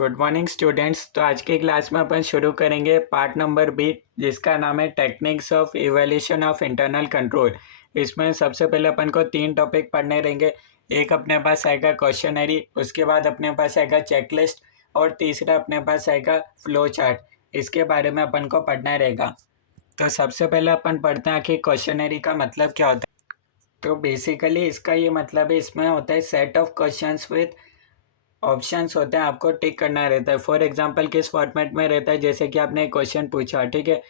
Good morning students. तो आज की क्लास में अपन शुरू करेंगे पार्ट नंबर बी, जिसका नाम है techniques of evaluation of internal control. इसमें सबसे पहले अपन को 3 टॉपिक पढ़ने रहेंगे। एक अपने पास आएगा क्वेश्चनरी, उसके बाद अपने पास आएगा चेकलिस्ट और तीसरा अपने पास आएगा फ्लो चार्ट। इसके बारे में अपन को पढ़ना रहेगा। तो सबसे पहले अपन पढ़ते हैं कि क्वेश्चनरी का मतलब क्या होता है। तो बेसिकली इसका ये मतलब है, इसमें होता है set of questions with options होते हैं, आपको टिक करना रहता है। फॉर एग्जांपल किस फॉर्मेट में रहता है, जैसे कि आपने एक क्वेश्चन पूछा, ठीक है।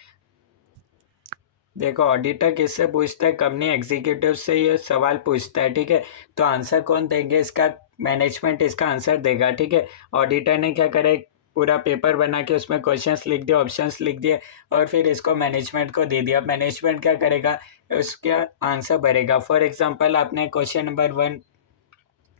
देखो, ऑडिटर किससे पूछता है? कंपनी एग्जीक्यूटिव से ये सवाल पूछता है, ठीक है। तो आंसर कौन देंगे इसका? मैनेजमेंट इसका आंसर देगा, ठीक है। ऑडिटर ने क्या करे, पूरा पेपर बना के उसमें क्वेश्चंस लिख दिए, ऑप्शंस लिख दिए और फिर इसको मैनेजमेंट को दे दिया। मैनेजमेंट क्या करेगा? उसका आंसर भरेगा। फॉर एग्जांपल आपने क्वेश्चन नंबर 1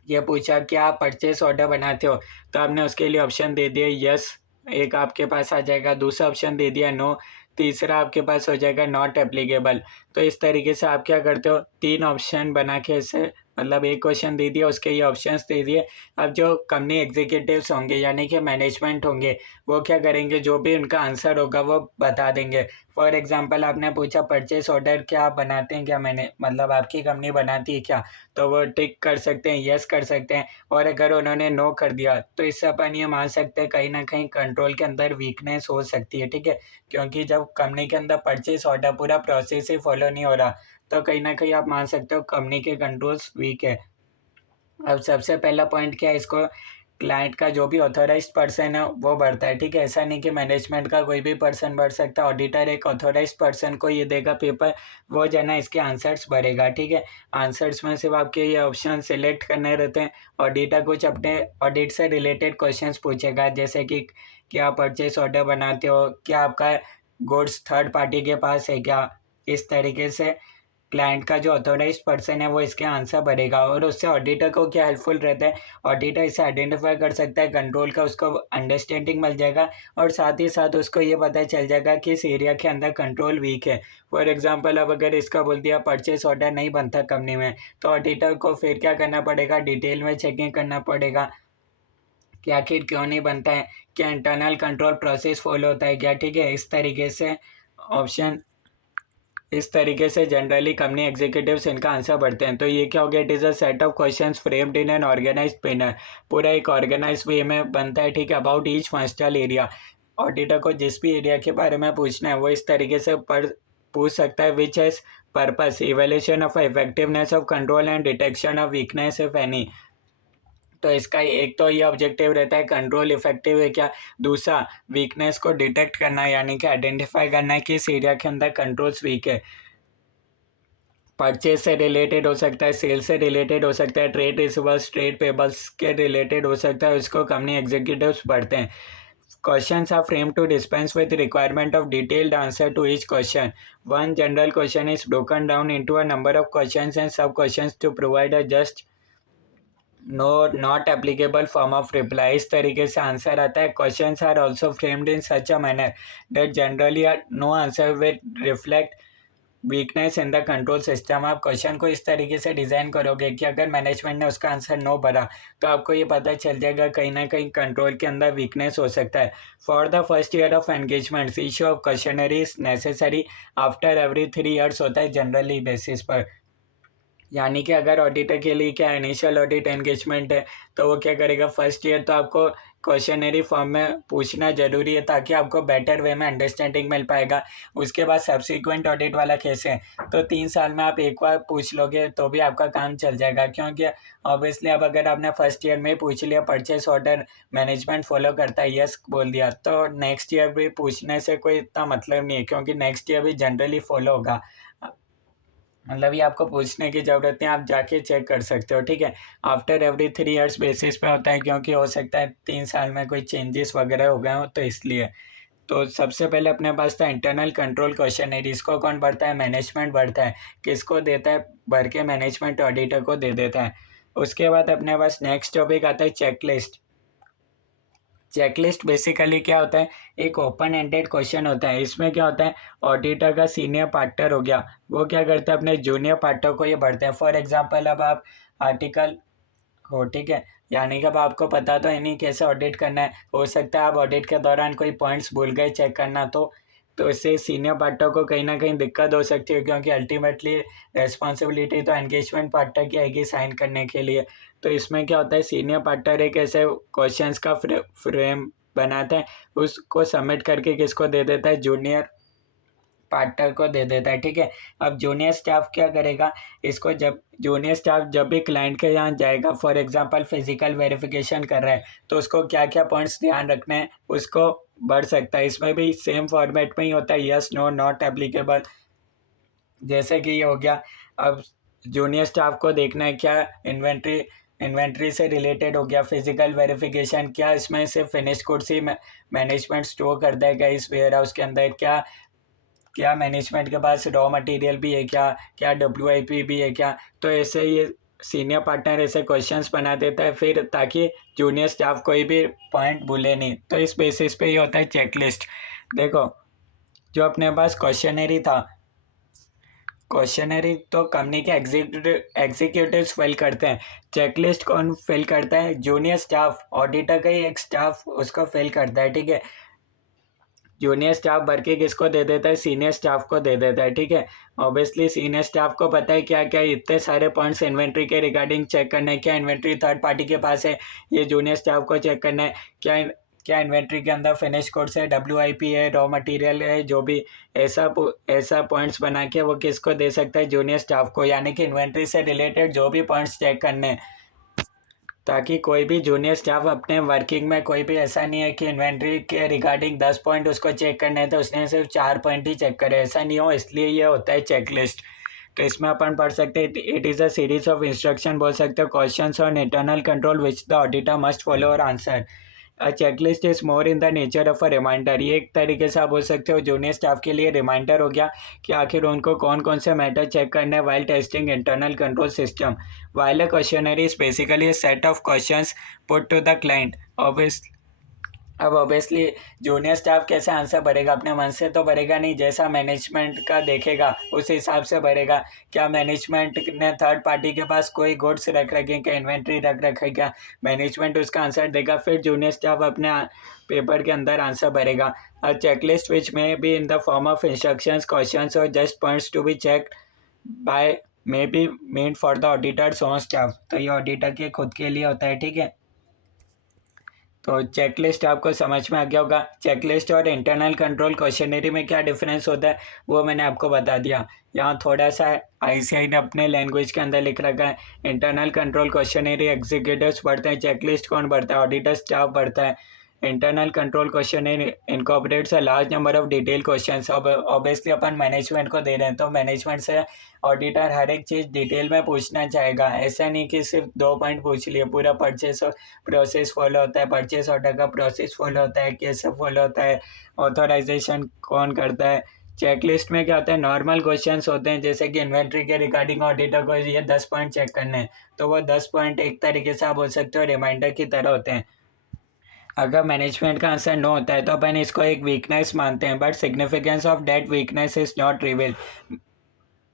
ये पूछा कि आप परचेस ऑर्डर बनाते हो, तो आपने उसके लिए ऑप्शन दे दिए यस, एक आपके पास आ जाएगा। दूसरा ऑप्शन दे दिया नो, तीसरा आपके पास हो जाएगा नॉट एप्लीकेबल। तो इस तरीके से आप क्या करते हो, 3 ऑप्शन बना के इसे, मतलब एक क्वेश्चन दे दिया, उसके ये ऑप्शंस दे दिए। अब जो कंपनी एग्जीक्यूटिव्स होंगे यानी कि मैनेजमेंट होंगे, वो क्या करेंगे, जो भी उनका आंसर होगा वो बता देंगे। फॉर एग्जांपल आपने पूछा परचेस ऑर्डर क्या आप बनाते हैं क्या, मैंने मतलब आपकी कंपनी बनाती है क्या, तो वो टिक कर सकते हैं, यस कर सकते हैं। और अगर उन्होंने नो कर दिया तो इससे अपन ये मान सकते हैं कहीं ना कहीं कंट्रोल के अंदर वीकनेस हो सकती है, ठीक है। क्योंकि जब कंपनी के अंदर परचेस ऑर्डर पूरा प्रोसेस ही फॉलो नहीं हो रहा, तो कहीं ना कहीं आप मान सकते हो कंपनी के कंट्रोल्स वीक है। अब सबसे पहला पॉइंट क्या है, इसको क्लाइंट का जो भी ऑथोराइज्ड पर्सन है वो भरता है, ठीक है। ऐसा नहीं कि मैनेजमेंट का कोई भी पर्सन भर सकता है। ऑडिटर एक ऑथोराइज्ड पर्सन को ये देगा पेपर, वो जना इसके आंसर्स भरेगा, ठीक है। आंसर्स में सिर्फ आपके ये ऑप्शन सिलेक्ट करने रहते हैं। ऑडिटर कुछ अपने ऑडिट से रिलेटेड क्वेश्चंस पूछेगा, जैसे कि क्या परचेस ऑर्डर बनाते हो, क्या आपका गुड्स थर्ड पार्टी के पास है क्या। इस तरीके से क्लाइंट का जो ऑथोराइज्ड पर्सन है वो इसके आंसर भरेगा। और उससे ऑडिटर को क्या हेल्पफुल रहता है, ऑडिटर इसे आइडेंटिफाई कर सकता है, कंट्रोल का उसको अंडरस्टैंडिंग मिल जाएगा और साथ ही साथ उसको ये पता चल जाएगा कि इस एरिया के अंदर कंट्रोल वीक है। फॉर एग्जांपल अब अगर इसका बोल दिया परचेस ऑर्डर नहीं बनता कंपनी में, तो ऑडिटर को फिर क्या करना पड़ेगा, डिटेल में चेकिंग करना पड़ेगा कि आखिर क्यों नहीं बनता है, क्या इंटरनल कंट्रोल प्रोसेस फॉलो होता है क्या, ठीक है। ऑप्शन इस तरीके से जनरली कंपनी एग्जीक्यूटिव्स इनका आंसर बढ़ते हैं। तो ये क्या हो गया, it is a set of questions framed in an organized manner. पूरा एक ऑर्गेनाइज वे में बनता है, ठीक है। About each functional area, auditor को जिस भी एरिया के बारे में पूछना है वो इस तरीके से पूछ सकता है, which has purpose evaluation of effectiveness of control and detection of weakness if any. तो इसका एक तो ये ऑब्जेक्टिव रहता है कंट्रोल इफेक्टिव है क्या, दूसरा वीकनेस को डिटेक्ट करना है, यानी कि आइडेंटिफाई करना है कि इस एरिया के अंदर कंट्रोल्स वीक है। परचेज से रिलेटेड हो सकता है, सेल से रिलेटेड हो सकता है, ट्रेड रिसीवर्स ट्रेड पेबल्स के रिलेटेड हो सकता है, उसको कंपनी एग्जीक्यूटिव्स पढ़ते हैं। Questions are framed to dispense with the requirement of detailed answer to each question. One general question is broken down into a number of questions and sub-questions to provide a just no not applicable form of reply. इस तरीके से answer आता है। Questions are also framed in such a manner that generally no answer will reflect weakness in the control system. आप question को इस तरीके से डिज़ाइन करोगे कि अगर मैनेजमेंट ने उसका आंसर नो भरा तो आपको ये पता चल जाएगा कहीं ना कहीं कंट्रोल के अंदर वीकनेस हो सकता है। For the first year of engagement issue of questionnaire is necessary after every 3 years होता है जनरली बेसिस पर। यानी कि अगर ऑडिटर के लिए क्या इनिशियल ऑडिट एंगेजमेंट है, तो वो क्या करेगा, फर्स्ट ईयर तो आपको क्वेश्चनरी फॉर्म में पूछना जरूरी है ताकि आपको बेटर वे में अंडरस्टैंडिंग मिल पाएगा। उसके बाद सब्सिक्वेंट ऑडिट वाला केस है, तो 3 साल में आप एक बार पूछ लोगे तो भी आपका काम चल जाएगा। क्योंकि ऑब्वियसली अब अगर आपने फर्स्ट ईयर में पूछ लिया परचेस ऑर्डर मैनेजमेंट फॉलो करता है, यस बोल दिया, तो नेक्स्ट ईयर भी पूछने से कोई इतना मतलब नहीं है, क्योंकि नेक्स्ट ईयर भी जनरली फॉलो होगा। मतलब ये आपको पूछने की ज़रूरत नहीं, आप जाके चेक कर सकते हो, ठीक है। आफ्टर एवरी 3 ईयर्स बेसिस पे होता है, क्योंकि हो सकता है 3 साल में कोई चेंजेस वगैरह हो गए हो, तो इसलिए। तो सबसे पहले अपने पास था इंटरनल कंट्रोल क्वेश्चनरी। इसको कौन भरता है, मैनेजमेंट भरता है। किसको देता है, भर के मैनेजमेंट ऑडिटर को दे देता है। उसके बाद अपने पास नेक्स्ट टॉपिक आता है चेकलिस्ट। चेकलिस्ट बेसिकली क्या होता है, एक ओपन एंडेड क्वेश्चन होता है। इसमें क्या होता है, ऑडिटर का सीनियर पार्टनर हो गया, वो क्या करता है, अपने जूनियर पार्टनर को ये भरते हैं। फॉर एग्जांपल अब आप आर्टिकल हो, ठीक है, यानी कि अब आपको पता तो है नहीं कैसे ऑडिट करना है। हो सकता है आप ऑडिट के दौरान कोई पॉइंट्स भूल गए चेक करना, तो इससे सीनियर पार्टनर को कहीं ना कहीं दिक्कत हो सकती है, क्योंकि अल्टीमेटली रेस्पॉन्सिबिलिटी तो एंगेजमेंट पार्टनर की आएगी साइन करने के लिए। तो इसमें क्या होता है, सीनियर पार्टनर एक ऐसे क्वेश्चंस का फ्रेम बनाता है, उसको सबमिट करके किसको दे देता है, जूनियर पार्टनर को दे देता है। ठीक है, अब जूनियर स्टाफ क्या करेगा, इसको जब जूनियर स्टाफ जब भी क्लाइंट के यहाँ जाएगा, फॉर एग्जांपल फिजिकल वेरिफिकेशन कर रहा है, तो उसको क्या क्या पॉइंट्स ध्यान रखने हैं उसको बढ़ सकता है। इसमें भी सेम फॉर्मेट में ही होता है, यस नो नॉट एप्लीकेबल, जैसे कि ये हो गया। अब जूनियर स्टाफ को देखना है क्या इन्वेंट्री से रिलेटेड हो गया, फिजिकल वेरिफिकेशन क्या इसमें सिर्फ फिनिश गुड्स ही मैनेजमेंट स्टोर करता है क्या इस वेयर हाउस के अंदर, क्या क्या मैनेजमेंट के पास रॉ मटेरियल भी है क्या, क्या WIP भी है क्या। तो ऐसे ये सीनियर पार्टनर ऐसे क्वेश्चंस बना देता है फिर, ताकि जूनियर स्टाफ कोई भी पॉइंट भूले नहीं। तो इस बेसिस पे ये होता है चेकलिस्ट। देखो, जो अपने पास क्वेश्चनरी था, क्वेश्चनरी तो कंपनी के एग्जीक्यूटिव्स फिल करते हैं, चेकलिस्ट कौन फिल करता है, जूनियर स्टाफ, ऑडिटर का ही एक स्टाफ उसको फिल करता है। ठीक है, जूनियर स्टाफ भर के किसको दे देता है, सीनियर स्टाफ को दे देता है। ठीक है, ऑब्वियसली सीनियर स्टाफ को पता है क्या क्या इतने सारे पॉइंट्स इन्वेंट्री के रिगार्डिंग चेक करना है, क्या इन्वेंट्री थर्ड पार्टी के पास है, ये जूनियर स्टाफ को चेक करना है, क्या क्या इन्वेंट्री के अंदर फिनिश गुड्स है, WIP है, रॉ मटेरियल है, जो भी ऐसा पॉइंट्स बना के वो किसको दे सकता है, जूनियर स्टाफ को। यानी कि इन्वेंट्री से रिलेटेड जो भी पॉइंट्स चेक करने हैं, ताकि कोई भी जूनियर स्टाफ अपने वर्किंग में कोई भी ऐसा नहीं है कि इन्वेंट्री के रिगार्डिंग 10 पॉइंट उसको चेक करने हैं तो उसने सिर्फ 4 पॉइंट ही चेक करे, ऐसा नहीं हो। इसलिए ये होता है चेकलिस्ट। तो इसमें अपन पढ़ सकते हैं, it is a series of instruction बोल सकते हो, questions on internal control which the auditor must follow और answer. Checklist is more in the nature of a reminder. ये एक तरीके से आप बोल सकते हो जूनियर स्टाफ के लिए रिमाइंडर हो गया कि आखिर उनको कौन कौन से मैटर चेक करने हैं while testing internal control system. While a questionnaire is basically a set of questions put to the client। अब ऑब्वियसली जूनियर स्टाफ कैसे आंसर भरेगा, अपने मन से तो भरेगा नहीं, जैसा मैनेजमेंट का देखेगा उस हिसाब से भरेगा। क्या मैनेजमेंट ने थर्ड पार्टी के पास कोई गुड्स रख रखे हैं क्या, इन्वेंट्री रख रखा है क्या, मैनेजमेंट उसका आंसर देगा, फिर जूनियर स्टाफ अपने पेपर के अंदर आंसर भरेगा। अ checklist which may be in the form of instructions, questions और just points to be checked by may be made for the auditors own staff. तो ये ऑडिटर के खुद के लिए होता है। ठीक है, तो चेकलिस्ट आपको समझ में आ गया होगा। चेकलिस्ट और इंटरनल कंट्रोल क्वेश्चनरी में क्या डिफरेंस होता है वो मैंने आपको बता दिया। यहाँ थोड़ा सा ICAI ने अपने लैंग्वेज के अंदर लिख रखा है, इंटरनल कंट्रोल क्वेश्चनरी एग्जीक्यूटिव्स पढ़ते हैं, चेकलिस्ट कौन पढ़ता है, ऑडिटर स्टाफ पढ़ता है। Internal control question incorporates a large number of detail questions. अब ऑब्वियसली अपन मैनेजमेंट को दे रहे हैं, तो मैनेजमेंट से ऑडिटर हर एक चीज़ डिटेल में पूछना चाहेगा। ऐसा नहीं कि सिर्फ 2 पॉइंट पूछ लिए, पूरा परचेस प्रोसेस फॉलो होता है, परचेस ऑर्डर का प्रोसेस फॉलो होता है, कैसे फॉलो होता है, ऑथोराइजेशन कौन करता है। चेकलिस्ट में क्या होता है, नॉर्मल क्वेश्चंस होते हैं, जैसे कि इन्वेंट्री के रिगार्डिंग ऑडिटर को ये 10 पॉइंट चेक करने हैं, तो वो 10 पॉइंट एक तरीके से आप बोल सकते हो रिमाइंडर की तरह होते हैं। अगर मैनेजमेंट का आंसर नो होता है तो अपन इसको एक वीकनेस मानते हैं, but significance of that weakness is not revealed.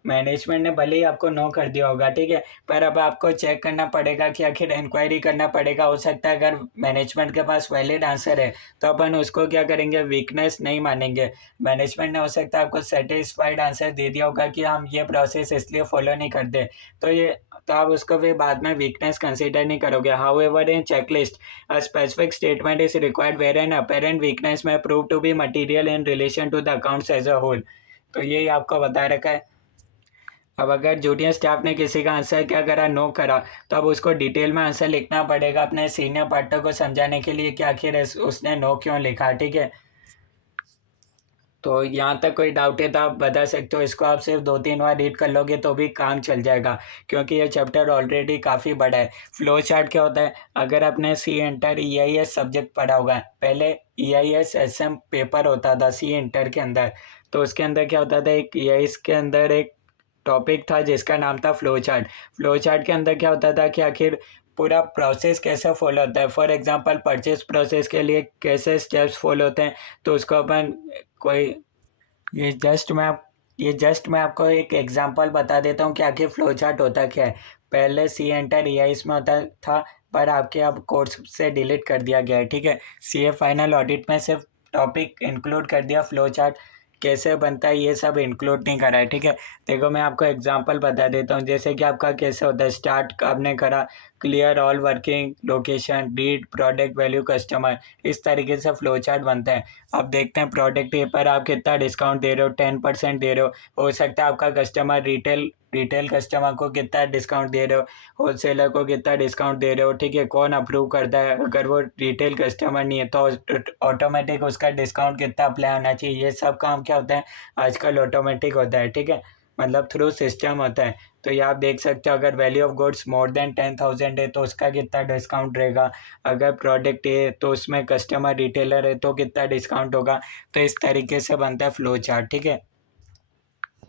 Management ने भले ही आपको नो कर दिया होगा, ठीक है, पर अब आपको चेक करना पड़ेगा कि आखिर इंक्वायरी करना पड़ेगा। हो सकता है अगर मैनेजमेंट के पास वैलिड आंसर है तो अपन उसको क्या करेंगे, वीकनेस नहीं मानेंगे। मैनेजमेंट ने हो सकता है आपको सेटिस्फाइड आंसर दे दिया होगा कि हम ये प्रोसेस इसलिए फॉलो नहीं करते, तो आप उसको फिर बाद में वीकनेस कंसिडर नहीं करोगे। However in checklist a specific statement is required where an apparent weakness may prove to be material in relation to the accounts as a whole. तो यही आपको बता रखा है। अब अगर जूनियर स्टाफ ने किसी का आंसर क्या करा, नो करा, तो अब उसको डिटेल में आंसर लिखना पड़ेगा अपने सीनियर पार्टनर को समझाने के लिए कि आखिर उसने नो क्यों लिखा। ठीक है, तो यहाँ तक कोई डाउट है तो आप बता सकते हो। इसको आप सिर्फ 2-3 बार रीड कर लोगे तो भी काम चल जाएगा, क्योंकि ये चैप्टर ऑलरेडी काफ़ी बड़ा है। फ्लो चार्ट क्या होता है, अगर आपने सी इंटर EIS सब्जेक्ट पढ़ा होगा, पहले EIS SM पेपर होता था सी इंटर के अंदर, तो उसके अंदर क्या होता था, एक EIS के अंदर एक टॉपिक था जिसका नाम था फ्लो चार्ट। फ्लो चार्ट के अंदर क्या होता था कि आखिर पूरा प्रोसेस कैसे फॉलो होता है। फॉर एग्जांपल परचेस प्रोसेस के लिए कैसे स्टेप्स फॉलो होते हैं, तो उसको अपन कोई ये जस्ट मैं आपको एक एग्जांपल बता देता हूँ कि आखिर फ्लो चार्ट होता क्या है। पहले सी एंटर EIS में होता था पर आपके अब कोर्स से डिलीट कर दिया गया है, ठीक है। सीए फाइनल ऑडिट में सिर्फ टॉपिक इंक्लूड कर दिया, फ्लो चार्ट कैसे बनता है ये सब इंक्लूड नहीं करा है, ठीक है। देखो मैं आपको एग्जांपल बता देता हूँ, जैसे कि आपका कैसे होता है। स्टार्ट आपने करा, clear all working location, read product value customer, इस तरीके से फ्लो चार्ट बनता है। अब देखते हैं प्रोडक्ट ए पर आप कितना डिस्काउंट दे रहे हो, 10% दे रहे हो सकता है आपका कस्टमर रिटेल कस्टमर को कितना डिस्काउंट दे रहे हो, होलसेलर को कितना डिस्काउंट दे रहे हो, ठीक है। कौन अप्रूव करता है, अगर वो रिटेल कस्टमर नहीं है तो ऑटोमेटिक उसका डिस्काउंट कितना अप्लाई होना चाहिए, ये सब काम क्या होता है आजकल ऑटोमेटिक होता है, ठीक है। मतलब थ्रू सिस्टम होता है। तो ये आप देख सकते हो, अगर value of goods more than 10,000 है तो उसका कितना डिस्काउंट रहेगा, अगर प्रोडक्ट है तो उसमें कस्टमर रिटेलर है तो कितना डिस्काउंट होगा। तो इस तरीके से बनता है फ्लो चार्ट, ठीक है।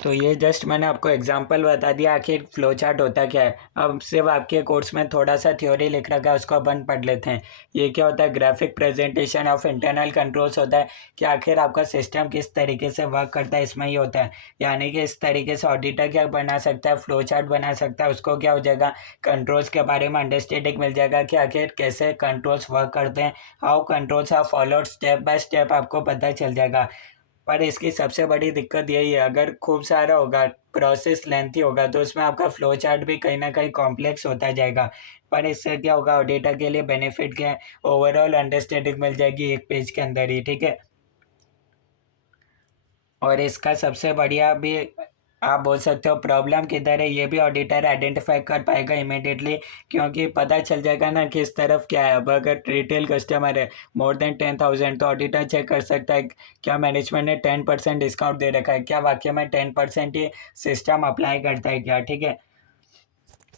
तो ये जस्ट मैंने आपको एग्जांपल बता दिया आखिर फ्लो चार्ट होता क्या है। अब सिर्फ आपके कोर्स में थोड़ा सा थ्योरी लिख रखा है, उसको अपन पढ़ लेते हैं। ये क्या होता है, graphic presentation of internal controls होता है कि आखिर आपका सिस्टम किस तरीके से वर्क करता है, इसमें ही होता है। यानी कि इस तरीके से ऑडिटर क्या बना सकता है, फ्लो चार्ट बना सकता है, उसको क्या हो जाएगा, कंट्रोल्स के बारे में अंडरस्टैंडिंग मिल जाएगा कि आखिर कैसे कंट्रोल्स वर्क करते हैं, how controls are followed, step by step आपको पता चल जाएगा। पर इसकी सबसे बड़ी दिक्कत यही है, अगर खूब सारा होगा, प्रोसेस लेंथी होगा तो उसमें आपका फ्लो चार्ट भी कहीं ना कहीं कॉम्प्लेक्स होता जाएगा। पर इससे क्या होगा, ऑडिटर के लिए बेनिफिट क्या है, ओवरऑल अंडरस्टैंडिंग मिल जाएगी एक पेज के अंदर ही, ठीक है। और इसका सबसे बढ़िया भी आप बोल सकते हो प्रॉब्लम किधर है, ये भी ऑडिटर आइडेंटिफाई कर पाएगा इमिडिएटली, क्योंकि पता चल जाएगा ना किस तरफ क्या है। अब अगर रिटेल कस्टमर है मोर देन 10,000 तो ऑडिटर चेक कर सकता है क्या मैनेजमेंट ने 10% डिस्काउंट दे रखा है, क्या वाकई में 10% ये सिस्टम अप्लाई करता है क्या, ठीक है।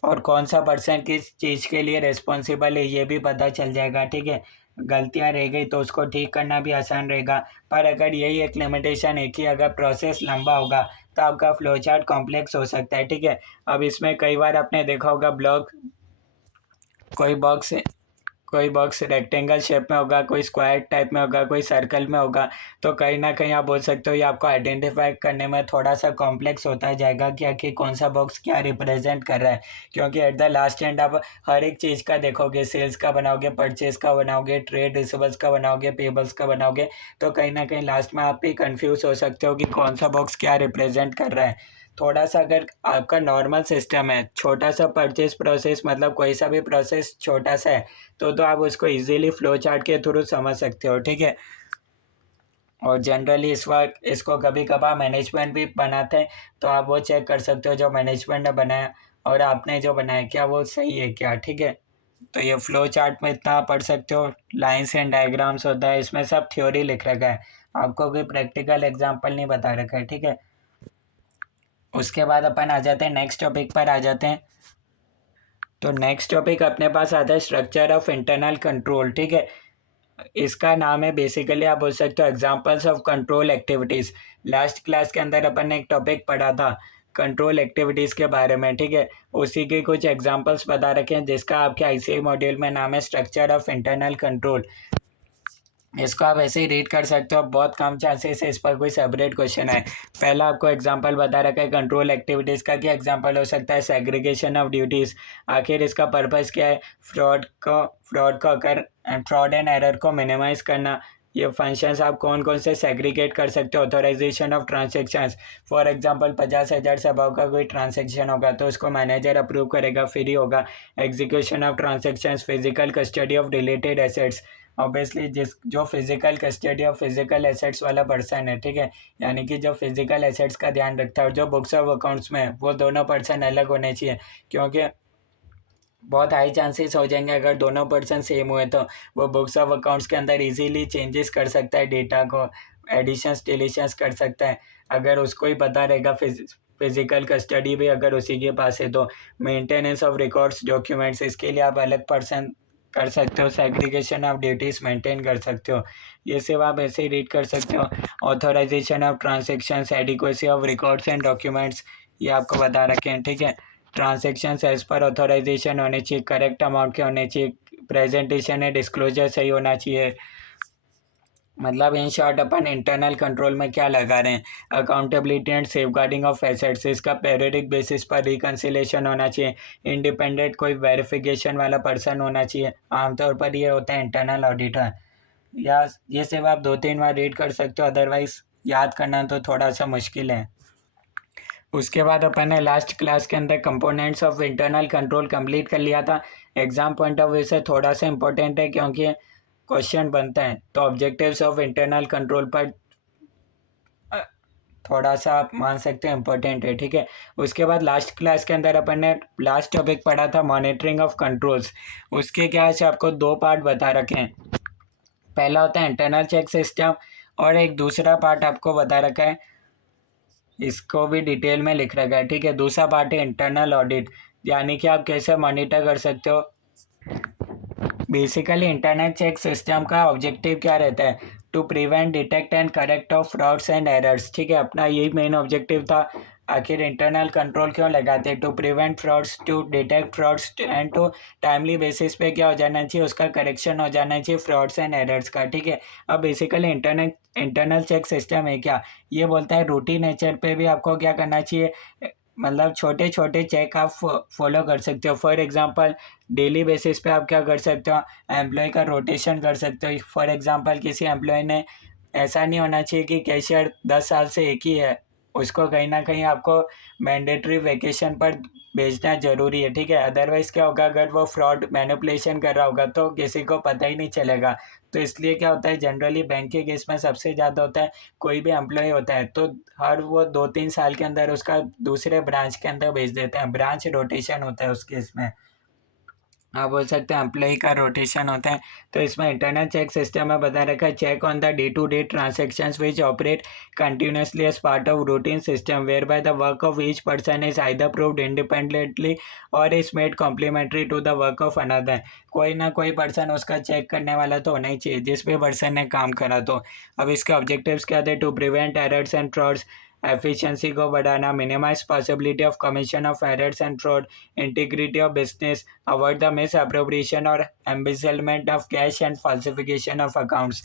और कौन सा पर्सन किस चीज़ के लिए रिस्पॉन्सिबल है ये भी पता चल जाएगा, ठीक है। गलतियां रह गई तो उसको ठीक करना भी आसान रहेगा। पर अगर यही एक लिमिटेशन है कि अगर प्रोसेस लंबा होगा तो आपका फ्लो चार्ट कॉम्प्लेक्स हो सकता है, ठीक है। अब इसमें कई बार आपने देखा होगा ब्लॉक, कोई बॉक्स कोई बॉक्स रेक्टेंगल शेप में होगा, कोई स्क्वायर टाइप में होगा, कोई सर्कल में होगा। तो कहीं ना कहीं आप बोल सकते हो ये आपको आइडेंटिफाई करने में थोड़ा सा कॉम्प्लेक्स होता जाएगा कि आखिर कौन सा बॉक्स क्या रिप्रेजेंट कर रहा है। क्योंकि एट द लास्ट एंड आप हर एक चीज़ का देखोगे, सेल्स का बनाओगे, परचेज का बनाओगे, ट्रेड रिसीवेबल्स का बनाओगे, पेबल्स का बनाओगे, तो कहीं ना कहीं लास्ट में आप भी कन्फ्यूज हो सकते हो कि कौन सा बॉक्स क्या रिप्रेजेंट कर रहा है। थोड़ा सा अगर आपका नॉर्मल सिस्टम है, छोटा सा परचेज प्रोसेस, मतलब कोई सा भी प्रोसेस छोटा सा है, तो आप उसको इजीली फ्लो चार्ट के थ्रू समझ सकते हो, ठीक है। और जनरली इस वक्त इसको कभी कभार मैनेजमेंट भी बनाते हैं, तो आप वो चेक कर सकते हो जो मैनेजमेंट ने बनाया और आपने जो बनाया क्या वो सही है क्या, ठीक है। तो ये फ्लो चार्ट में इतना पढ़ सकते हो, लाइन्स एंड डायग्राम्स होता है, इसमें सब थ्योरी लिख रखा है, आपको कोई प्रैक्टिकल एग्जाम्पल नहीं बता रखा है, ठीक है। उसके बाद अपन आ जाते हैं नेक्स्ट टॉपिक पर आ जाते हैं। तो नेक्स्ट टॉपिक अपने पास आता है स्ट्रक्चर ऑफ इंटरनल कंट्रोल, ठीक है। इसका नाम है बेसिकली आप बोल सकते हो examples of control activities. Last class के अंदर अपन ने एक टॉपिक पढ़ा था कंट्रोल एक्टिविटीज़ के बारे में, ठीक है। उसी के कुछ एग्जांपल्स बता रखे हैं जिसका आपके आईसीआई मॉड्यूल में नाम है स्ट्रक्चर ऑफ इंटरनल कंट्रोल। इसको आप ऐसे ही रीड कर सकते हो, बहुत कम चांसेस है इस पर कोई सेपरेट क्वेश्चन है। पहला आपको एग्जांपल बता रखा है कंट्रोल एक्टिविटीज़ का, क्या एग्जांपल हो सकता है, सेग्रीगेशन ऑफ ड्यूटीज़। आखिर इसका पर्पस क्या है, फ्रॉड एंड एरर को मिनिमाइज करना। ये फंक्शंस आप कौन कौन से सेग्रीगेट कर सकते हो, authorization of transactions. For example 50,000 से अबव का कोई ट्रांजेक्शन होगा तो उसको मैनेजर अप्रूव करेगा, फ्री होगा। Execution of transactions, physical custody of related assets. Obviously जिस जो physical custody of physical assets वाला पर्सन है, ठीक है, यानी कि जो फिजिकल एसेट्स का ध्यान रखता है और जो बुक्स ऑफ अकाउंट्स में, वो दोनों पर्सन अलग होने चाहिए। क्योंकि बहुत हाई चांसेस हो जाएंगे अगर दोनों पर्सन सेम हुए तो वो बुक्स ऑफ अकाउंट्स के अंदर इजीली चेंजेस कर सकता है, डेटा को एडिशंस डिलीशंस कर सकता है। अगर उसको ही पता रहेगा, फिजिकल कस्टडी भी अगर उसी के पास है तो मेंटेनेंस ऑफ रिकॉर्ड्स डॉक्यूमेंट्स, इसके लिए आप अलग पर्सन कर सकते हो, सेग्रीगेशन ऑफ ड्यूटीज़ मेंटेन कर सकते हो। ये सिर्फ आप ऐसे ही रीड कर सकते हो। Authorization of transactions, adequacy of records and documents, ये आपको बता रखे हैं, ठीक है। ट्रांजेक्शन्स एज पर ऑथराइजेशन होने चाहिए, करेक्ट अमाउंट के होने चाहिए, प्रेजेंटेशन है डिस्क्लोजर सही होना चाहिए, मतलब in short upon internal control में क्या लगा रहे हैं, accountability and safeguarding of assets, इसका पेरियोडिक बेसिस पर रिकंसिलेशन होना चाहिए, इंडिपेंडेंट कोई वेरिफिकेशन वाला पर्सन होना चाहिए, आमतौर पर ये होता है इंटरनल ऑडिटर। या ये सिर्फ आप 2-3 बार रीड कर सकते हो, अदरवाइज याद करना तो थोड़ा सा मुश्किल है। उसके बाद अपन ने लास्ट क्लास के अंदर components of internal control complete कर लिया था। एग्जाम पॉइंट ऑफ व्यू से थोड़ा सा इंपॉर्टेंट है क्योंकि क्वेश्चन बनता है, तो ऑब्जेक्टिव्स ऑफ इंटरनल कंट्रोल पर थोड़ा सा आप मान सकते हैं इंपॉर्टेंट है, ठीक है। उसके बाद लास्ट क्लास के अंदर अपन ने लास्ट टॉपिक पढ़ा था मॉनिटरिंग ऑफ कंट्रोल्स। उसके क्या है आपको 2 पार्ट बता रखे हैं। पहला होता है इंटरनल चेक सिस्टम और एक दूसरा पार्ट आपको बता रखा है, इसको भी डिटेल में लिख रखा है, ठीक है। दूसरा पार्ट है इंटरनल ऑडिट, यानी कि आप कैसे मॉनिटर कर सकते हो। बेसिकली इंटरनल चेक सिस्टम का ऑब्जेक्टिव क्या रहता है, to prevent, detect and correct of frauds and errors, ठीक है। अपना यही मेन ऑब्जेक्टिव था। आखिर इंटरनल कंट्रोल क्यों लगाते हैं, to prevent frauds, to detect frauds and to timely basis पे क्या हो जाना चाहिए, उसका करेक्शन हो जाना चाहिए फ्रॉड्स एंड एरर्स का, ठीक है। अब बेसिकली इंटरनल चेक सिस्टम है क्या, ये बोलता है रूटीन नेचर पे भी आपको क्या करना चाहिए, मतलब छोटे छोटे चेक आप फॉलो कर सकते हो। फॉर एग्जांपल डेली बेसिस पे आप क्या कर सकते हो, एम्प्लॉय का रोटेशन कर सकते हो। फॉर एग्जांपल किसी एम्प्लॉय ने, ऐसा नहीं होना चाहिए कि कैशियर 10 साल से एक ही है, उसको कहीं ना कहीं आपको मैंडेटरी वेकेशन पर भेजना ज़रूरी है, ठीक है। अदरवाइज़ क्या होगा, अगर वो फ्रॉड मैनिपुलेशन कर रहा होगा तो किसी को पता ही नहीं चलेगा। तो इसलिए क्या होता है, जनरली बैंक के केस में सबसे ज़्यादा होता है, कोई भी एम्प्लॉय होता है तो हर वो 2-3 साल के अंदर उसका दूसरे ब्रांच के अंदर भेज देते हैं, ब्रांच रोटेशन होता है उस केस में, आप बोल सकते हैं एम्प्लॉय का रोटेशन होता है। तो इसमें इंटरनल चेक सिस्टम में बता रखा है, check on the day to day transactions which operate continuously as part of routine system where by the work of each person is either proved independently और is made complementary to the work of another. कोई ना कोई person उसका check करने वाला तो होना ही चाहिए जिस भी पर्सन ने काम करा। तो अब इसके ऑब्जेक्टिव्स क्या थे, to prevent errors and frauds, efficiency को बढ़ाना, minimize possibility of commission of errors and fraud, integrity of business, avoid the misappropriation और embezzlement of cash and falsification of accounts.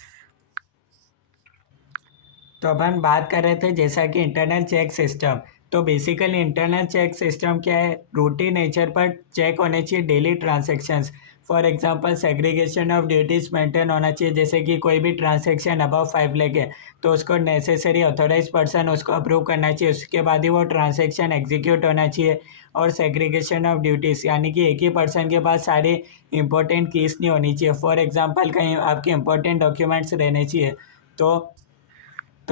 तो अब हम बात कर रहे थे जैसा कि इंटरनल चेक सिस्टम, तो बेसिकली इंटरनल चेक सिस्टम क्या है, रूटीन नेचर पर चेक होने चाहिए daily transactions. For example segregation of duties maintain होना चाहिए, जैसे कि कोई भी ट्रांजेक्शन अबव 5 लाख है तो उसको नेसेसरी ऑथोराइज पर्सन उसको अप्रूव करना चाहिए, उसके बाद ही वो ट्रांजेक्शन एग्जीक्यूट होना चाहिए। और सेग्रीगेशन ऑफ ड्यूटीज़, यानी कि एक ही पर्सन के पास सारे इंपॉर्टेंट कीज नहीं होनी चाहिए। फॉर एग्जांपल कहीं आपके इंपॉर्टेंट डॉक्यूमेंट्स रहने चाहिए तो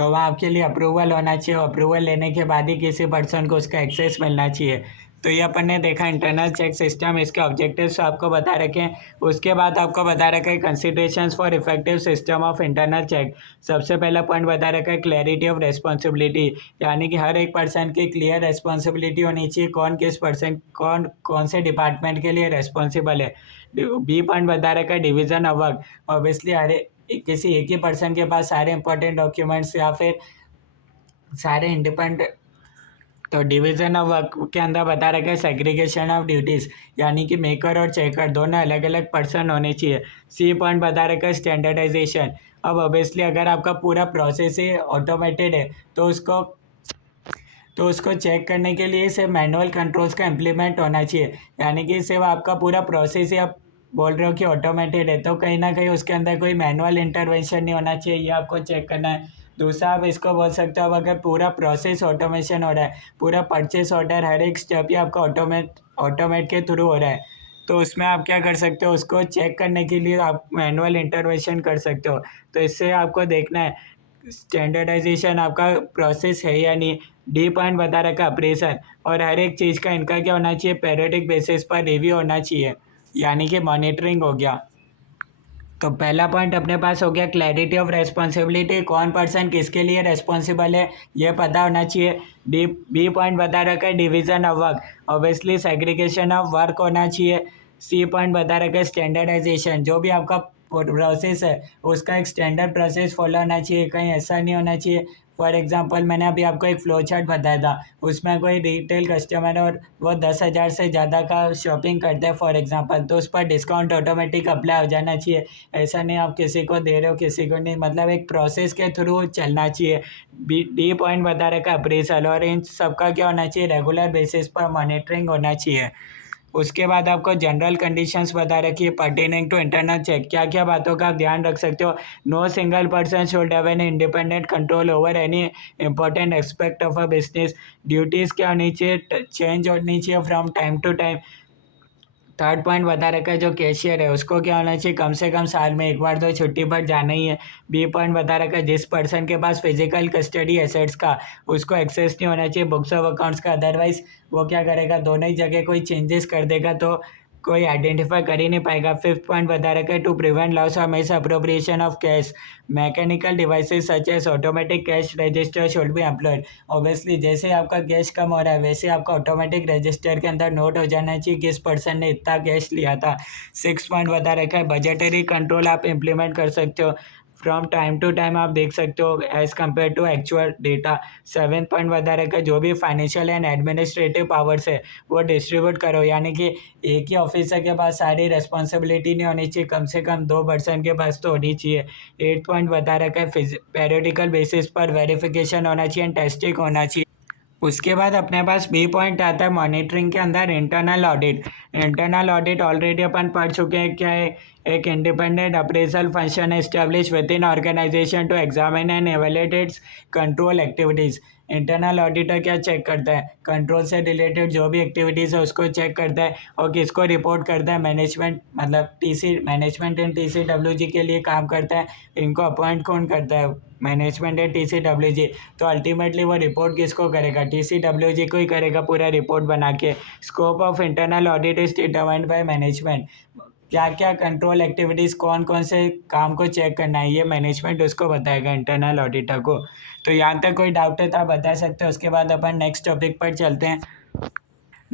वहाँ आपके लिए अप्रूवल होना चाहिए, अप्रूवल लेने के बाद ही किसी पर्सन को उसका एक्सेस मिलना चाहिए। तो ये अपन ने देखा इंटरनल चेक सिस्टम, इसके ऑब्जेक्टिव्स आपको बता रखे हैं। उसके बाद आपको बता रखा है considerations for effective system of internal check. सबसे पहला पॉइंट बता रखा है क्लैरिटी ऑफ रेस्पॉन्सिबिलिटी, यानी कि हर एक पर्सन की क्लियर रेस्पॉन्सिबिलिटी होनी चाहिए, कौन किस पर्सन कौन कौन से डिपार्टमेंट के लिए रेस्पॉन्सिबल है। बी पॉइंट बता रखा है डिवीजन ऑफ वर्क, ऑब्वियसली किसी एक ही पर्सन के पास सारे इंपॉर्टेंट डॉक्यूमेंट्स या फिर सारे इंडिपेंडेंट, तो डिवीजन ऑफ वर्क के अंदर बता रखा है सेग्रीगेशन ऑफ ड्यूटीज़, यानी कि मेकर और चेकर दोनों अलग अलग पर्सन होने चाहिए। सी पॉइंट बता रखा है स्टैंडर्डाइजेशन। अब ऑब्वियसली अगर आपका पूरा प्रोसेस ही ऑटोमेटेड है तो उसको चेक करने के लिए सिर्फ मैनुअल कंट्रोल्स का इम्प्लीमेंट होना चाहिए, यानी कि सिर्फ आपका पूरा प्रोसेस ही आप बोल रहे हो कि ऑटोमेटेड है तो कहीं ना कहीं उसके अंदर कोई मैनुअल इंटरवेंशन नहीं होना चाहिए, ये आपको चेक करना है। दूसरा आप इसको बोल सकते हो, अब अगर पूरा प्रोसेस ऑटोमेशन हो रहा है, पूरा परचेस ऑर्डर हर एक स्टेप ही आपका ऑटोमेट के थ्रू हो रहा है, तो उसमें आप क्या कर सकते हो, उसको चेक करने के लिए आप मैनुअल इंटरवेंशन कर सकते हो। तो इससे आपको देखना है स्टैंडर्डाइजेशन आपका प्रोसेस है या नहीं। डी पॉइंट बता रखा अप्रेजल, और हर एक चीज़ का इनका क्या होना चाहिए, पीरियडिक बेसिस पर रिव्यू होना चाहिए, यानी कि मॉनिटरिंग हो गया। तो पहला पॉइंट अपने पास हो गया क्लैरिटी ऑफ रेस्पॉन्सिबिलिटी, कौन पर्सन किसके लिए रेस्पॉन्सिबल है ये पता होना चाहिए। बी पॉइंट बता रखा है division of work, obviously segregation of work होना चाहिए। सी पॉइंट बता रखा है स्टैंडर्डाइजेशन, जो भी आपका प्रोसेस है उसका एक स्टैंडर्ड प्रोसेस फॉलो होना चाहिए, कहीं ऐसा नहीं होना चाहिए फॉर एग्जांपल मैंने अभी आपको एक फ्लो चार्ट बताया था, उसमें कोई रिटेल कस्टमर है और वो 10,000 से ज़्यादा का शॉपिंग करते हैं फॉर एग्जांपल, तो उस पर डिस्काउंट ऑटोमेटिक अप्लाई हो जाना चाहिए। ऐसा नहीं आप किसी को दे रहे हो किसी को नहीं, मतलब एक प्रोसेस के थ्रू चलना चाहिए। डी पॉइंट बता रखा अप्रेजल, और इन सबका क्या होना चाहिए, रेगुलर बेसिस पर मॉनिटरिंग होना चाहिए। उसके बाद आपको जनरल कंडीशंस बता रखी है पर्टेनिंग टू इंटरनल चेक, क्या क्या बातों का आप ध्यान रख सकते हो। No single person should have an independent control over any important aspect of a business. Duties क्या होनी चाहिए, चेंज होनी चाहिए from time to time. Third point बता रखा है जो कैशियर है उसको क्या होना चाहिए, कम से कम साल में एक बार तो छुट्टी पर जाना ही है। बी पॉइंट बता रखा है जिस पर्सन के पास फिजिकल कस्टडी एसेट्स का, उसको एक्सेस नहीं होना चाहिए बुक्स ऑफ अकाउंट्स का, अदरवाइज वो क्या करेगा, दोनों ही जगह कोई चेंजेस कर देगा तो कोई आइडेंटिफाई कर ही नहीं पाएगा। फिफ्थ पॉइंट बता रखा है टू प्रिवेंट लॉस और misappropriation of cash, mechanical devices such as automatic cash register should be employed. Obviously जैसे आपका कैश कम हो रहा है वैसे आपका ऑटोमेटिक रजिस्टर के अंदर नोट हो जाना चाहिए किस पर्सन ने इतना कैश लिया था। सिक्स पॉइंट बता रखा है बजटरी कंट्रोल आप इम्प्लीमेंट कर सकते हो फ्रॉम टाइम टू टाइम, आप देख सकते हो as compare to actual data. Seven point बता रखा है जो भी फाइनेंशियल एंड एडमिनिस्ट्रेटिव पावर्स है वो डिस्ट्रीब्यूट करो, यानी कि एक ही ऑफिसर के पास सारी रेस्पॉन्सिबिलिटी नहीं होनी चाहिए, कम से कम दो पर्सन के पास तो होनी चाहिए। एट पॉइंट बता रखा है पेरियोडिकल बेसिस पर वेरिफिकेशन होना चाहिए एंड टेस्टिंग होना चाहिए। उसके बाद अपने पास बी पॉइंट आता है मॉनिटरिंग के अंदर internal audit. Internal audit already अपन पढ़ चुके हैं क्या है, एक independent appraisal function establish within organization to examine and evaluate its control activities. Internal auditor क्या चेक करता है, कंट्रोल से रिलेटेड जो भी एक्टिविटीज़ है उसको चेक करता है और किसको रिपोर्ट करता है, मैनेजमेंट, मतलब टीसी मैनेजमेंट एंड टीसीडब्ल्यूजी के लिए काम करता है। इनको अपॉइंट कौन करता है, मैनेजमेंट एंड टीसीडब्ल्यूजी। तो अल्टीमेटली वो रिपोर्ट किसको करेगा, टीसीडब्ल्यूजी को ही करेगा पूरा रिपोर्ट बना के। Scope of internal audit is determined by management, क्या क्या कंट्रोल एक्टिविटीज़ कौन कौन से काम को चेक करना है ये मैनेजमेंट उसको बताएगा इंटरनल ऑडिटर को। तो यहाँ तक कोई डाउट है तो आप बता सकते हो। उसके बाद अपन नेक्स्ट टॉपिक पर चलते हैं।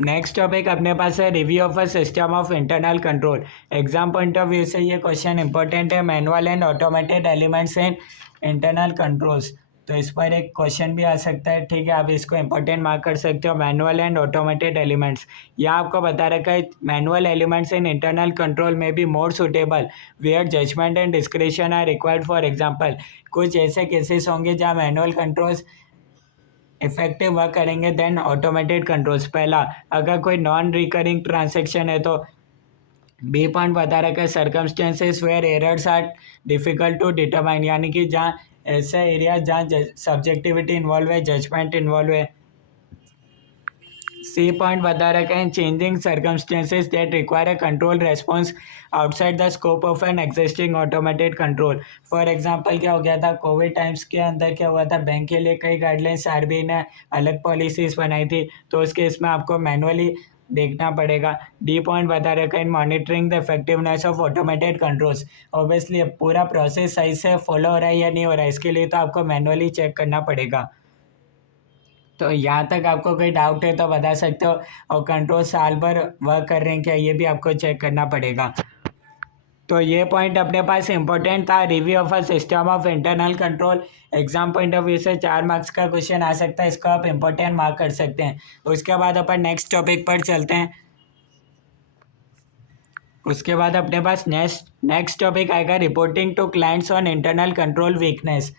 नेक्स्ट टॉपिक अपने पास है review of a system of internal control. Exam point of view से ये क्वेश्चन इंपॉर्टेंट है, manual and automated elements in internal controls. तो इस पर एक क्वेश्चन भी आ सकता है, ठीक है, आप इसको इंपॉर्टेंट मार्क कर सकते हो। मैनुअल एंड ऑटोमेटेड एलिमेंट्स, यहाँ आपको बता रखा है manual elements in internal control may be more suitable where judgement and description are required. For example कुछ ऐसे केसेस होंगे जहाँ मैनुअल कंट्रोल्स इफेक्टिव वर्क करेंगे देन ऑटोमेटेड कंट्रोल्स। पहला, अगर कोई नॉन रिकरिंग ट्रांजेक्शन है तो बी पॉइंट बता रखा है circumstances where errors are difficult to determine, यानी कि जहाँ ऐसे एरिया जहाँ सब्जेक्टिविटी इन्वॉल्व है, जजमेंट इन्वॉल्व है। सी पॉइंट बता रखा है changing circumstances that require a control response outside the scope of an existing automated control. For example क्या हो गया था कोविड टाइम्स के अंदर, क्या हुआ था, बैंक के लिए कई गाइडलाइंस आरबीआई ने अलग पॉलिसीज बनाई थी, तो उस केस में आपको मैनुअली देखना पड़ेगा। डी पॉइंट बता रखा है इन monitoring the effectiveness of automated controls. Obviously पूरा प्रोसेस सही से फॉलो हो रहा है या नहीं हो रहा है इसके लिए तो आपको मैनुअली चेक करना पड़ेगा। तो यहाँ तक आपको कोई डाउट है तो बता सकते हो, और कंट्रोल साल भर वर्क कर रहे हैं क्या ये भी आपको चेक करना पड़ेगा। तो ये पॉइंट अपने पास इंपॉर्टेंट था, review of a system of internal control. Exam point of view से 4 मार्क्स का क्वेश्चन आ सकता है, इसको आप इंपॉर्टेंट मार्क कर सकते हैं। उसके बाद अपन नेक्स्ट टॉपिक पर चलते हैं। उसके बाद अपने पास नेक्स्ट टॉपिक आएगा reporting to clients on internal control weakness.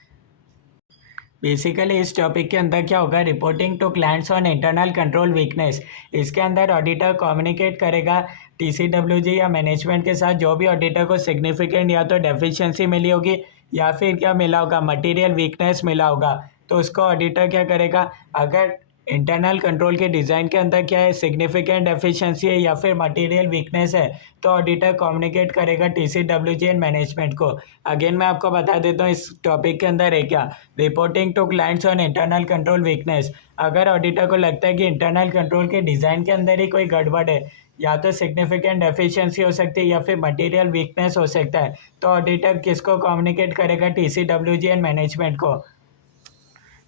Basically इस टॉपिक के अंदर क्या होगा, reporting to clients on internal control weakness. इसके अंदर ऑडिटर कम्युनिकेट करेगा टीसीडब्ल्यूजी या मैनेजमेंट के साथ जो भी ऑडिटर को सिग्निफिकेंट या तो डेफिशिएंसी मिली होगी या फिर क्या मिला होगा, मटेरियल वीकनेस मिला होगा, तो उसको ऑडिटर क्या करेगा, अगर इंटरनल कंट्रोल के डिज़ाइन के अंदर क्या है, सिग्निफिकेंट एफिशिएंसी है या फिर मटेरियल वीकनेस है, तो ऑडिटर कम्युनिकेट करेगा टीसीडब्ल्यूजी एंड मैनेजमेंट को। अगेन मैं आपको बता देता हूँ इस टॉपिक के अंदर है क्या, reporting to clients on internal control weakness. अगर ऑडिटर को लगता है कि इंटरनल कंट्रोल के डिज़ाइन के अंदर ही कोई गड़बड़ है, या तो सिग्निफिकेंट एफिशिएंसी हो सकती है या फिर मटेरियल वीकनेस हो सकता है, तो ऑडिटर किसको कम्युनिकेट करेगा, टीसीडब्ल्यूजी एंड मैनेजमेंट को।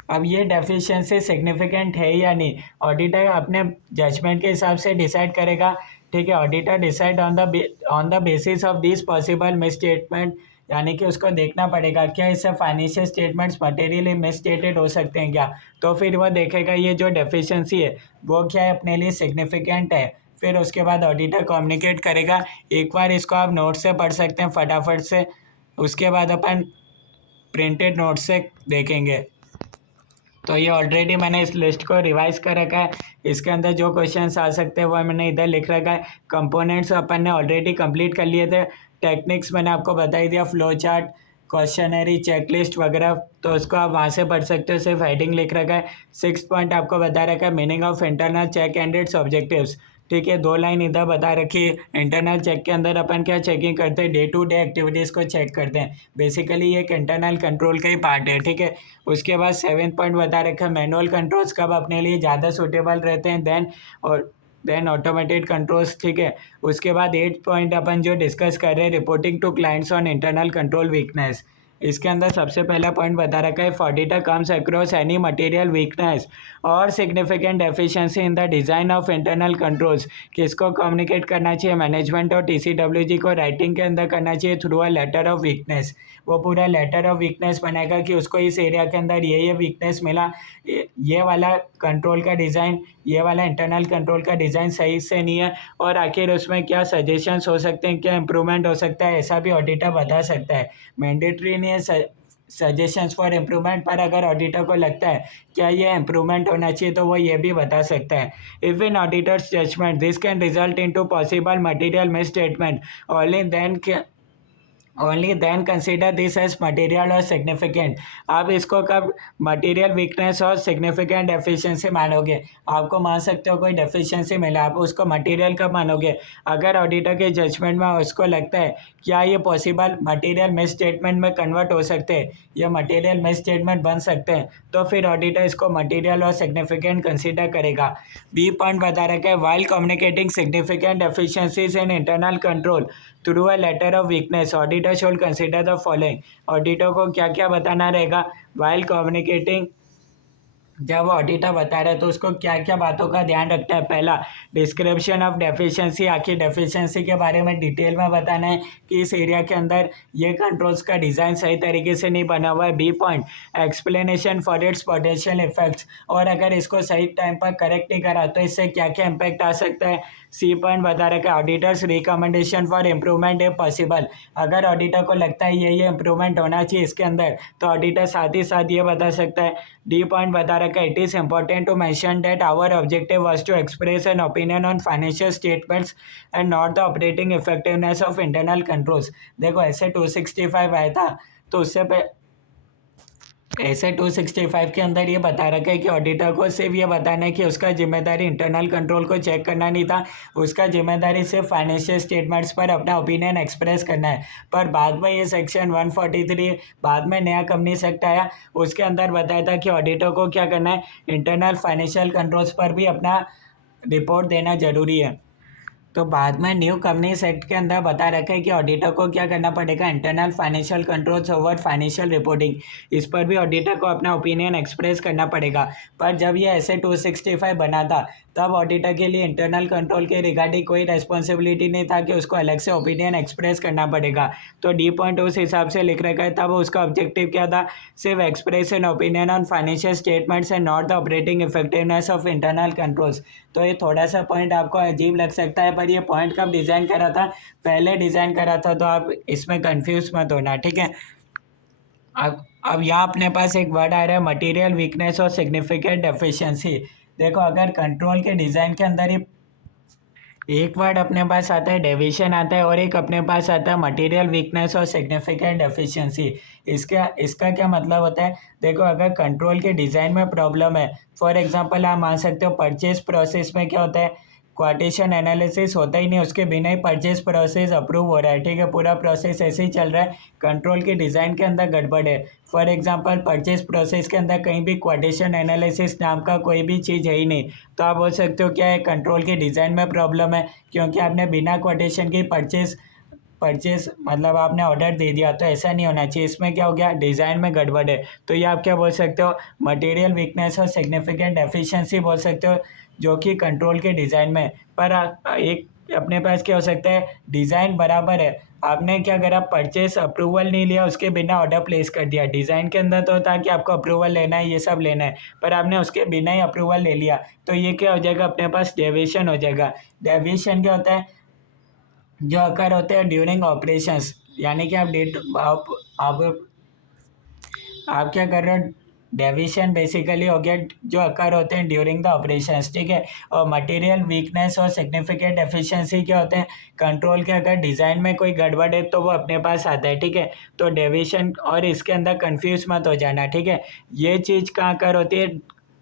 अब ये डेफिशिएंसी सिग्निफिकेंट है या नहीं, ऑडिटर अपने जजमेंट के हिसाब से डिसाइड करेगा, ठीक है। Auditor decide on the basis of this possible miss statement यानी कि उसको देखना पड़ेगा क्या इससे फाइनेंशियल स्टेटमेंट्स मटेरियली मिसस्टेटेड हो सकते हैं क्या। तो फिर वो देखेगा ये जो डेफिशिएंसी है वो क्या है, अपने लिए सिग्निफिकेंट है। फिर उसके बाद ऑडिटर कम्युनिकेट करेगा। एक बार इसको आप नोट से पढ़ सकते हैं फटाफट से, उसके बाद अपन प्रिंटेड नोट से देखेंगे। तो ये ऑलरेडी मैंने इस लिस्ट को रिवाइज कर रखा है। इसके अंदर जो क्वेश्चंस आ सकते हैं वो मैंने इधर लिख रखा है। कंपोनेंट्स अपन ने ऑलरेडी कंप्लीट कर लिए थे। टेक्निक्स मैंने आपको बता ही दिया, फ्लो चार्ट, क्वेश्चनरी, चेकलिस्ट वगैरह, तो उसको आप वहाँ से पढ़ सकते हो। सिर्फ हेडिंग लिख रखा है। 6 पॉइंट आपको बता रखा है, meaning of internal check and its objectives. ठीक है, 2 लाइन इधर बता रखी है। इंटरनल चेक के अंदर अपन क्या चेकिंग करते हैं, डे टू डे एक्टिविटीज़ को चेक करते हैं। बेसिकली ये एक इंटरनल कंट्रोल का ही पार्ट है। ठीक है, उसके बाद 7 पॉइंट बता रखा है, मैनुअल कंट्रोल्स कब अपने लिए ज़्यादा सूटेबल रहते हैं, देन ऑटोमेटेड कंट्रोल्स। ठीक है, उसके बाद 8 पॉइंट अपन जो डिस्कस कर रहे हैं, reporting to clients on internal control weakness. इसके अंदर सबसे पहला पॉइंट बता रखा है, auditor comes across any material weakness और significant deficiency in the design of internal controls. किसको कम्युनिकेट करना चाहिए, मैनेजमेंट और TCWG को राइटिंग के अंदर करना चाहिए through a letter of weakness. वो पूरा लेटर ऑफ वीकनेस बनाएगा कि उसको इस एरिया के अंदर ये वीकनेस मिला, ये वाला कंट्रोल का डिज़ाइन, ये वाला इंटरनल कंट्रोल का डिज़ाइन सही से नहीं है, और आखिर उसमें क्या सजेशंस हो सकते हैं, क्या इम्प्रूवमेंट हो सकता है, ऐसा भी ऑडिटर बता सकता है। मैंडेटरी नहीं है सजेशंस फॉर इम्प्रूवमेंट, पर अगर ऑडिटर को लगता है क्या ये इम्प्रूवमेंट होना चाहिए तो वो ये भी बता सकता है। If in auditor's judgement this can result into possible material misstatement, only then consider this as material और सिग्निफिकेंट। आप इसको कब मटेरियल वीकनेस और सिग्निफिकेंट डेफिशिएंसी मानोगे, आपको मान सकते हो कोई डेफिशिएंसी मिला, आप उसको मटेरियल कब मानोगे, अगर ऑडिटर के जजमेंट में उसको लगता है क्या ये पॉसिबल मटेरियल मिस स्टेटमेंट में कन्वर्ट हो सकते हैं, या मटेरियल मिस स्टेटमेंट बन सकते हैं, तो फिर ऑडिटर इसको मटेरियल और सिग्निफिकेंट कंसिडर करेगा। बी पॉइंट बता रखा है, while communicating significant deficiencies in internal control through a letter of weakness, auditor should consider the following. Auditor को क्या क्या बताना रहेगा वाइल कम्युनिकेटिंग, जब ऑडिटर बता रहा है तो उसको क्या क्या बातों का ध्यान रखना है। पहला, डिस्क्रिप्शन ऑफ डेफिशिएंसी, आखिर डेफिशिएंसी के बारे में डिटेल में बताना है कि इस एरिया के अंदर ये कंट्रोल्स का डिज़ाइन सही तरीके से नहीं बना हुआ है। B point, explanation for its potential effects, और अगर इसको सही टाइम पर करेक्ट नहीं करा तो इससे क्या क्या इम्पैक्ट आ सकता है। सी पॉइंट बता रखा है, auditors recommendation for improvement if possible, अगर ऑडिटर को लगता है ये इम्प्रूवमेंट होना चाहिए इसके अंदर तो ऑडिटर साथ ही साथ ये बता सकता है। डी पॉइंट बता रखा है, it is important to mention that our objective was to express an opinion on financial statements and not the operating effectiveness of internal controls. देखो ऐसे 265 आया था, तो उससे ऐसे 265 के अंदर ये बता रखा है कि ऑडिटर को सिर्फ ये बताना है कि उसका जिम्मेदारी इंटरनल कंट्रोल को चेक करना नहीं था, उसका जिम्मेदारी सिर्फ फाइनेंशियल स्टेटमेंट्स पर अपना ओपिनियन एक्सप्रेस करना है। पर बाद में ये सेक्शन 143 बाद में नया कंपनीज एक्ट आया, उसके अंदर बताया था कि ऑडिटर को क्या करना है, इंटरनल फाइनेंशियल कंट्रोल्स पर भी अपना रिपोर्ट देना जरूरी है। तो बाद में न्यू कंपनीज एक्ट के अंदर बता रखा है कि ऑडिटर को क्या करना पड़ेगा, internal financial controls over financial reporting, इस पर भी ऑडिटर को अपना ओपिनियन एक्सप्रेस करना पड़ेगा। पर जब ये ऐसे 265 बना था तब ऑडिटर के लिए इंटरनल कंट्रोल के रिगार्डिंग कोई रेस्पॉन्सिबिलिटी नहीं था कि उसको अलग से ओपिनियन एक्सप्रेस करना पड़ेगा। तो डी पॉइंट उस हिसाब से लिख रखा है, तब उसका ऑब्जेक्टिव क्या था, सिर्फ express an opinion on financial statements and not the operating effectiveness of internal controls. तो ये थोड़ा सा पॉइंट आपको अजीब लग सकता है, पर ये पॉइंट कब डिज़ाइन करा था, पहले डिज़ाइन करा था, तो आप इसमें कंफ्यूज मत होना। ठीक है, अब यहाँ अपने पास एक वर्ड आ रहा है, मटेरियल वीकनेस और सिग्निफिकेंट डेफिशिएंसी। देखो अगर कंट्रोल के डिज़ाइन के अंदर ही एक वर्ड अपने पास आता है डेविएशन आता है, और एक अपने पास आता है मटेरियल वीकनेस और सिग्निफिकेंट डेफिशिएंसी। इसका क्या मतलब होता है, देखो अगर कंट्रोल के डिज़ाइन में प्रॉब्लम है, फॉर एग्जांपल आप मान सकते हो परचेज प्रोसेस में क्या होता है, क्वाटेशन एनालिसिस होता ही नहीं, उसके बिना ही परचेज प्रोसेस अप्रूव हो रहा है। ठीक है, पूरा प्रोसेस ऐसे ही चल रहा है, कंट्रोल के डिज़ाइन के अंदर गड़बड़ है। फॉर एग्जांपल परचेज प्रोसेस के अंदर कहीं भी क्वाटेशन एनालिसिस नाम का कोई भी चीज़ है ही नहीं, तो आप बोल सकते हो क्या है, कंट्रोल के डिज़ाइन में प्रॉब्लम है, क्योंकि आपने बिना क्वाटेशन की परचेज मतलब आपने ऑर्डर दे दिया, तो ऐसा नहीं होना चाहिए, इसमें क्या हो गया, डिज़ाइन में गड़बड़ है। तो ये आप क्या बोल सकते हो, मटेरियल वीकनेस और सिग्निफिकेंट डेफिशिएंसी बोल सकते हो, जो कि कंट्रोल के डिज़ाइन में। पर एक अपने पास क्या हो सकता है, डिज़ाइन बराबर है, आपने क्या करा, परचेस अप्रूवल नहीं लिया, उसके बिना ऑर्डर प्लेस कर दिया। डिज़ाइन के अंदर तो था कि आपको अप्रूवल लेना है, ये सब लेना है, पर आपने उसके बिना ही अप्रूवल ले लिया, तो ये क्या हो जाएगा, अपने पास डेविएशन हो जाएगा। डेविएशन क्या होता है, जो अकर होते हैं ड्यूरिंग ऑपरेशंस, यानी कि आप क्या कर रहे हो, डेविएशन बेसिकली हो गया जो अकर होते हैं ड्यूरिंग द ऑपरेशंस, ठीक है। और मटेरियल वीकनेस और सिग्निफिकेंट एफिशिएंसी क्या होते हैं, कंट्रोल के अगर डिज़ाइन में कोई गड़बड़ है तो वो अपने पास आता है, ठीक है। तो डेविएशन, और इसके अंदर कंफ्यूज मत हो जाना, ठीक है। ये चीज़ कहाँ कर होती है,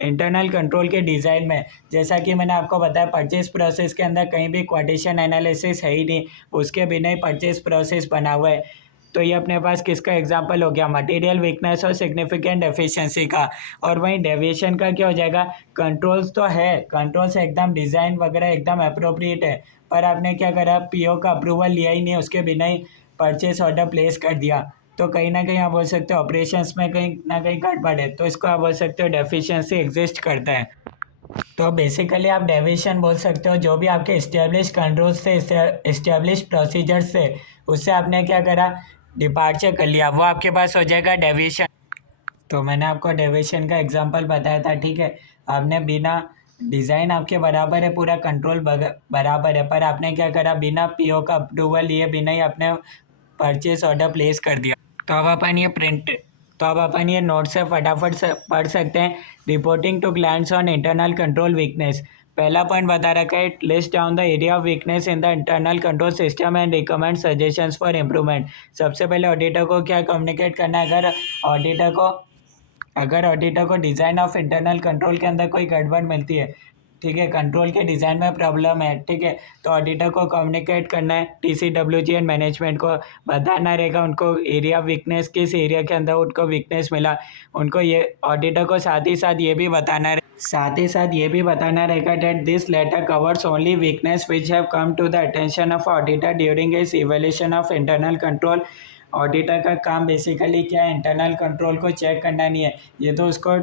इंटरनल कंट्रोल के डिज़ाइन में। जैसा कि मैंने आपको बताया, परचेज प्रोसेस के अंदर कहीं भी क्वांटिशन एनालिसिस है ही नहीं, उसके बिना ही परचेज प्रोसेस बना हुआ है। तो ये अपने पास किसका एग्जांपल हो गया, मटेरियल वीकनेस और सिग्निफिकेंट एफिशिएंसी का। और वहीं डेविएशन का क्या हो जाएगा, कंट्रोल्स तो है, कंट्रोल्स एकदम डिज़ाइन वगैरह एकदम अप्रोप्रिएट है, पर आपने क्या करा, पीओ का अप्रूवल लिया ही नहीं, उसके बिना ही परचेस ऑर्डर प्लेस कर दिया। तो कहीं ना कहीं आप बोल सकते हो ऑपरेशंस में कहीं ना कहीं गड़बड़ है, तो इसको आप बोल सकते हो डेफिशिएंसी एग्जिस्ट करता है। तो बेसिकली आप डेविएशन बोल सकते हो, जो भी आपके इस्टेब्लिश कंट्रोल्स थे, इस्टेब्लिश प्रोसीजर्स थे, उससे आपने क्या करा, डिपार्चर कर लिया, वो आपके पास हो जाएगा डेविएशन। तो मैंने आपको डेविएशन का एग्जांपल बताया था, ठीक है। आपने बिना, डिज़ाइन आपके बराबर है, पूरा कंट्रोल बराबर है, पर आपने क्या करा, बिना पीओ का अप्रूवल लिए बिना ही आपने परचेस ऑर्डर प्लेस कर दिया। तो अब अपन ये प्रिंट तो अब अपन ये नोट से फटाफट से पढ़ सकते हैं। Reporting to clients on internal control weakness. पहला पॉइंट बता रखा है, list down the area of weakness in the internal control system and recommend suggestions for improvement. सबसे पहले ऑडिटर को क्या कम्युनिकेट करना है, ऑडिटर को अगर ऑडिटर को डिज़ाइन ऑफ इंटरनल कंट्रोल के अंदर कोई गड़बड़ मिलती है, ठीक है, कंट्रोल के डिज़ाइन में प्रॉब्लम है, ठीक है, तो ऑडिटर को कम्युनिकेट करना है, TCWG एंड मैनेजमेंट को बताना रहेगा उनको एरिया वीकनेस, किस एरिया के अंदर उनको वीकनेस मिला, उनको ये ऑडिटर को साथ ही साथ ये भी बताना रहेगा that this letter covers only weakness which have come to the attention of auditor during his evaluation of internal control. Auditor का काम बेसिकली क्या है, इंटरनल कंट्रोल को चेक करना नहीं है, ये तो उसको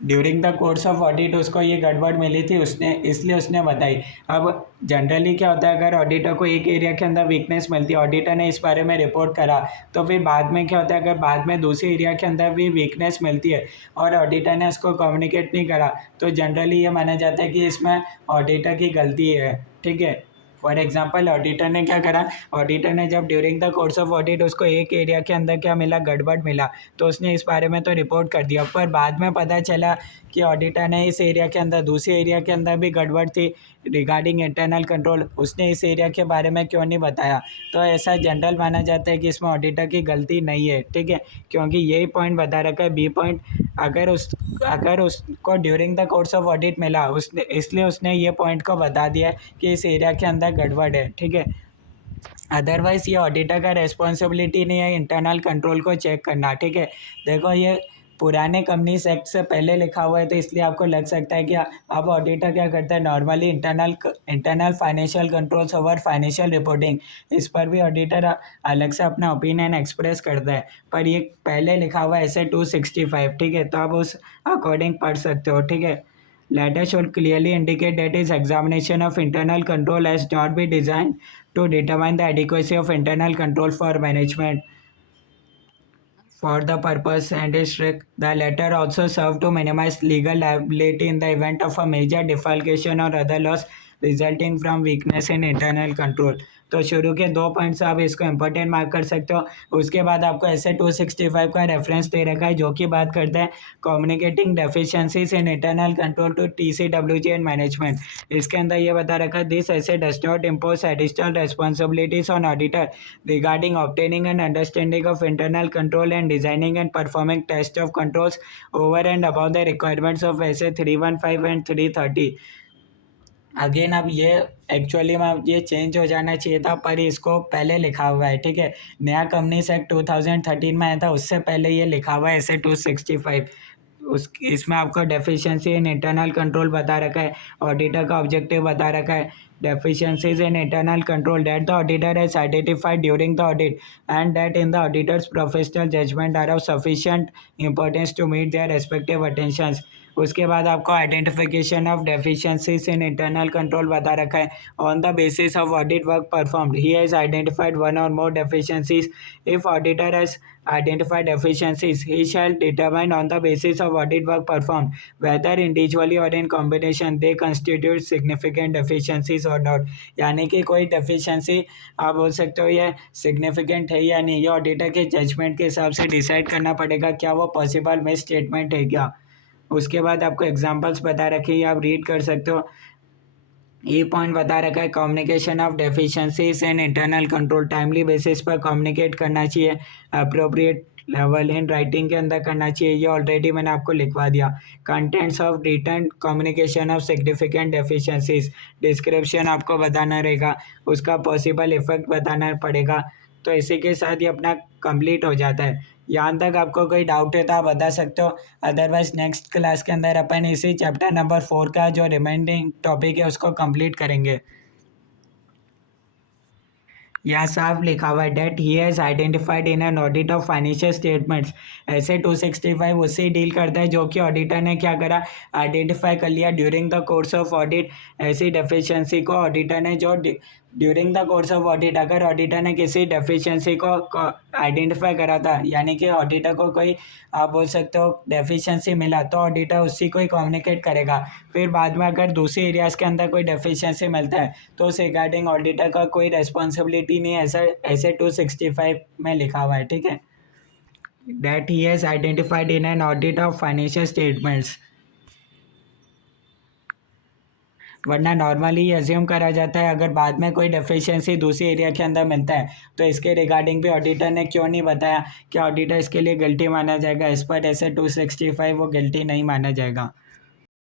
during the course of audit उसको ये गड़बड़ मिली थी, उसने इसलिए उसने बताई। अब जनरली क्या होता है, अगर ऑडिटर को एक एरिया के अंदर वीकनेस मिलती है, ऑडिटर ने इस बारे में रिपोर्ट करा, तो फिर बाद में क्या होता है, अगर बाद में दूसरे एरिया के अंदर भी वीकनेस मिलती है और ऑडिटर ने उसको कम्युनिकेट नहीं करा, तो जनरली ये माना जाता है कि इसमें ऑडिटर की गलती है, ठीक है। फॉर एग्जाम्पल ऑडिटर ने क्या करा, ऑडिटर ने जब during the course of audit उसको एक एरिया के अंदर क्या मिला, गड़बड़ मिला, तो उसने इस बारे में तो रिपोर्ट कर दिया, पर बाद में पता चला कि ऑडिटर ने इस एरिया के अंदर, दूसरे एरिया के अंदर भी गड़बड़ थी रिगार्डिंग इंटरनल कंट्रोल, उसने इस एरिया के बारे में क्यों नहीं बताया। तो ऐसा जनरल माना जाता है कि इसमें ऑडिटर की गलती नहीं है, ठीक है, क्योंकि यही पॉइंट बता रखा है, बी पॉइंट, अगर उसको during the course of audit मिला, उसने इसलिए उसने ये पॉइंट को बता दिया है कि इस एरिया के अंदर गड़बड़ है, ठीक है। अदरवाइज ये ऑडिटर का रेस्पॉन्सिबिलिटी नहीं है इंटरनल कंट्रोल को चेक करना, ठीक है। देखो ये पुराने कंपनीज एक्ट से पहले लिखा हुआ है, तो इसलिए आपको लग सकता है कि अब ऑडिटर क्या करता है, normally internal financial controls over financial reporting, इस पर भी ऑडिटर अलग से अपना ओपिनियन एक्सप्रेस करता है, पर ये पहले लिखा हुआ है ऐसे 265, ठीक है, तो आप उस अकॉर्डिंग पढ़ सकते हो, ठीक है। Letter should clearly indicate that its examination of internal control has not been designed to determine the adequacy of internal control for management for the purpose and is strict. The letter also serve to minimize legal liability in the event of a major defalcation or other loss resulting from weakness in internal control. तो शुरू के 2 points आप इसको important mark कर सकते हो। उसके बाद आपको ऐसे 265 का रेफरेंस दे रखा है, जो कि बात करता है communicating deficiencies in internal control to TCWG and management. इसके अंदर ये बता रखा है, this SA does not impose additional responsibilities on auditor regarding obtaining an understanding of internal control and designing and performing test of controls over and above the requirements of SA 315 and 330। Again अब ये actually में ये change हो जाना चाहिए था, पर इसको पहले लिखा हुआ है, ठीक है। नया कंपनीज एक्ट 2013 में आया था, उससे पहले ये लिखा हुआ है ऐसे 265। इसमें आपको डेफिशिएंसी इन इंटरनल कंट्रोल बता रखा है, ऑडिटर का ऑब्जेक्टिव बता रखा है, deficiencies in internal control that the auditor has identified during the audit and that in the auditor's professional judgment are of sufficient importance to meet their respective attentions। उसके बाद आपको identification of deficiencies in internal control बता रखा है। On the basis of audit work performed he has identified one और more deficiencies. If auditor has identified deficiencies, he shall determine on the basis of audit work performed whether individually or in combination they constitute significant deficiencies or not। यानी कि कोई deficiency आप बोल सकते हो ये significant है या नहीं, ये ऑडिटर के जजमेंट के हिसाब से डिसाइड करना पड़ेगा क्या वो पॉसिबल मिस स्टेटमेंट है क्या। उसके बाद आपको एग्जांपल्स बता रखे हैं, आप रीड कर सकते हो। ये पॉइंट बता रखा है communication of deficiencies in internal control, timely basis पर कम्युनिकेट करना चाहिए, अप्रोप्रिएट लेवल इन राइटिंग के अंदर करना चाहिए, ये ऑलरेडी मैंने आपको लिखवा दिया। Contents of return communication of significant deficiencies, description आपको बताना रहेगा, उसका पॉसिबल इफेक्ट बताना पड़ेगा। तो इसी के साथ ही अपना कंप्लीट हो जाता है। यहाँ तक आपको कोई डाउट है तो आप बता सकते हो, अदरवाइज नेक्स्ट क्लास के अंदर अपन इसी चैप्टर नंबर 4 का जो रिमेनिंग टॉपिक है उसको कंप्लीट करेंगे। यहाँ साफ लिखा हुआ है that he has identified in an audit of financial statements. SA 265 उससे डील करता है जो कि ऑडिटर ने क्या करा, आइडेंटिफाई कर लिया during the course of audit. ऐसी डेफिशिएंसी को ऑडिटर ने जो during the course of audit, अगर ऑडिटर ने किसी डेफिशिएंसी को आइडेंटिफाई करा था, यानी कि ऑडिटर को कोई आप बोल सकते हो डेफिशिएंसी मिला, तो ऑडिटर उसी को ही कम्युनिकेट करेगा। फिर बाद में अगर दूसरे एरियाज़ के अंदर कोई डेफिशिएंसी मिलता है तो उस रिगार्डिंग ऑडिटर का कोई रेस्पॉन्सिबिलिटी नहीं है, ऐसा ऐसे 265 में लिखा हुआ है, ठीक है। That he has identified in an audit of financial statements. वरना नॉर्मली एज्यूम करा जाता है अगर बाद में कोई डेफिशिएंसी दूसरी एरिया के अंदर मिलता है तो इसके रिगार्डिंग भी ऑडिटर ने क्यों नहीं बताया, क्या ऑडिटर इसके लिए गिल्टी माना जाएगा? इस पर ऐसे 265 वो गिल्टी नहीं माना जाएगा।